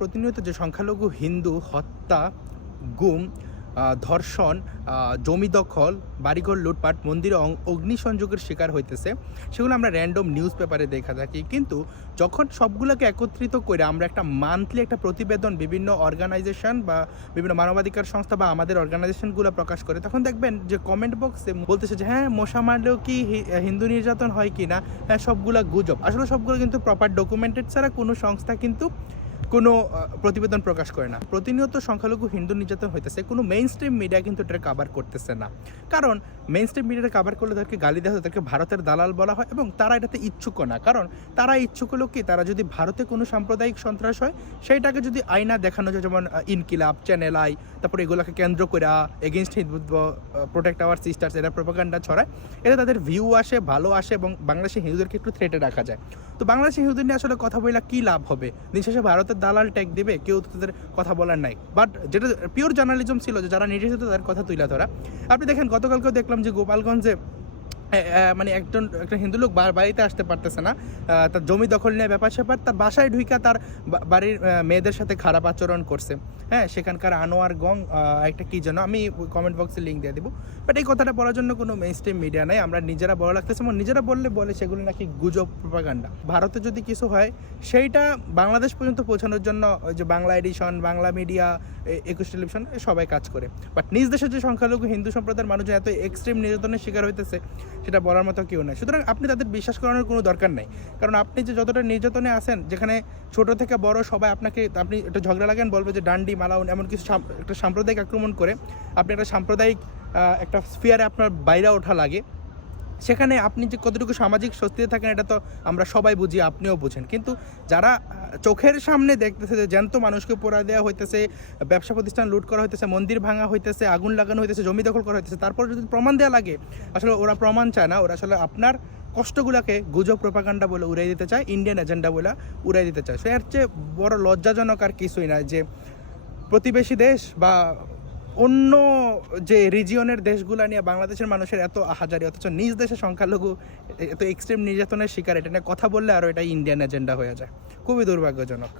প্রতিনিয়ত যে সংখ্যালঘু হিন্দু হত্যা, গুম, ধর্ষণ, জমি দখল, বাড়িঘর লুটপাট, মন্দিরে অগ্নিসংযোগের শিকার হইতেছে, সেগুলো আমরা র্যান্ডম নিউজ পেপারে দেখা থাকি। কিন্তু যখন সবগুলোকে একত্রিত করে আমরা একটা মান্থলি একটা প্রতিবেদন বিভিন্ন অর্গানাইজেশন বা বিভিন্ন মানবাধিকার সংস্থা বা আমাদের অর্গানাইজেশনগুলো প্রকাশ করে, তখন দেখবেন যে কমেন্ট বক্সে বলতেছে যে হ্যাঁ, মশা মারলেও কি হিন্দু নির্যাতন হয় কি না, হ্যাঁ সবগুলা গুজব। আসলে সবগুলো কিন্তু প্রপার ডকুমেন্টেড ছাড়া কোনো সংস্থা কিন্তু কোনো প্রতিবেদন প্রকাশ করে না। প্রতিনিয়ত সংখ্যালঘু হিন্দু নির্যাতন হইতেছে, কোনো মেইন স্ট্রিম মিডিয়া কিন্তু এটা কাভার করতেছে না। কারণ মেইন স্ট্রিম মিডিয়াটা কাভার করলে তাদেরকে গালি দেওয়া হয়, তাদেরকে ভারতের দালাল বলা হয়, এবং তারা এটাতে ইচ্ছুকও না। কারণ তারা ইচ্ছুক হলো কি, তারা যদি ভারতে কোনো সাম্প্রদায়িক সন্ত্রাস হয় সেইটাকে যদি আয়না দেখানো যায়, যেমন ইনকিলাব, চ্যানেল আই, তারপরে এগুলোকে কেন্দ্র করে against Hindutva, protect our sisters, এরা প্রোপাগান্ডা ছড়ায়, এটা তাদের ভিউ আসে, ভালো আসে, এবং বাংলাদেশি হিন্দুদেরকে একটু থ্রেটে রাখা যায়। তো বাংলাদেশি হিন্দুদের নিয়ে আসলে কথা বললে কী লাভ হবে? দিন শেষে ভারতের দালাল ট্যাগ দিবে, কেউ তো তাদের কথা বলার নাই। বাট যেটা পিওর জার্নালিজম ছিল, যে যারা নির্দেশিত তাদের কথা তুলে ধরা। আপনি দেখেন, গতকালকেও দেখলাম যে গোপালগঞ্জে মানে একটা হিন্দু লোক বাড়িতে আসতে পারতেছে না, তার জমি দখল নিয়ে ব্যাপার স্যাপার, তার বাসায় ঢুইকা তার বাড়ির মেয়েদের সাথে খারাপ আচরণ করছে। হ্যাঁ, সেখানকার আনোয়ার গং একটা কী যেন, আমি কমেন্ট বক্সে লিঙ্ক দিয়ে দেবো। বাট এই কথাটা বলার জন্য কোনো মেইন স্ট্রিম মিডিয়া নাই, আমরা নিজেরা বড় লাগতেছে, এবং নিজেরা বলে সেগুলো নাকি গুজব, প্রোপাগান্ডা। ভারতে যদি কিছু হয় সেইটা বাংলাদেশ পর্যন্ত পৌঁছানোর জন্য ওই যে বাংলা এডিশন, বাংলা মিডিয়া, একুশ টেলিভিশন সবাই কাজ করে। বাট নিজ দেশের যে সংখ্যালঘু হিন্দু সম্প্রদায়ের মানুষজন এত এক্সট্রিম নির্যাতনের শিকার হইতেছে, সেটা বলার মতো কেউ নাই। সুতরাং আপনি তাদের বিশ্বাস করানোর কোনো দরকার নাই। কারণ আপনি যে যতটা নির্যাতনে আছেন, যেখানে ছোট থেকে বড় সবাই আপনি একটা ঝগড়া লাগেন, বলবে যে ডান্ডি মালাউন, এমন কিছু একটা সাম্প্রদায়িক আক্রমণ করে আপনি একটা সাম্প্রদায়িক একটা স্ফিয়ারে আপনার বাইরে ওঠা লাগে, সেখানে আপনি যে কতটুকু সামাজিক স্বস্তিতে থাকেন এটা তো আমরা সবাই বুঝি, আপনিও বুঝেন। কিন্তু যারা চোখের সামনে দেখতেছে যে জ্যান্ত মানুষকে পোড়া দেওয়া হইতেছে, ব্যবসা প্রতিষ্ঠান লুট করা হইতেছে, মন্দির ভাঙা হইতেছে, আগুন লাগানো হইতেছে, জমি দখল করা হইতেছে, তারপর যদি প্রমাণ দেওয়া লাগে, আসলে ওরা প্রমাণ চায় না, ওরা আসলে আপনার কষ্টগুলোকে গুজব, প্রোপাগান্ডা বলে উড়াই দিতে চায়, ইন্ডিয়ান এজেন্ডা বলে উড়াই দিতে চায়। সো এর চেয়ে বড় লজ্জাজনক আর কিছুই না যে প্রতিবেশী দেশ বা অন্য যে রিজিয়নের দেশগুলো নিয়ে বাংলাদেশের মানুষের এত আহাজারি, অথচ নিজ দেশে সংখ্যালঘু এত এক্সট্রিম নির্যাতনের শিকার, এটা নিয়ে কথা বললে আরও এটা ইন্ডিয়ান এজেন্ডা হয়ে যায়। খুবই দুর্ভাগ্যজনক।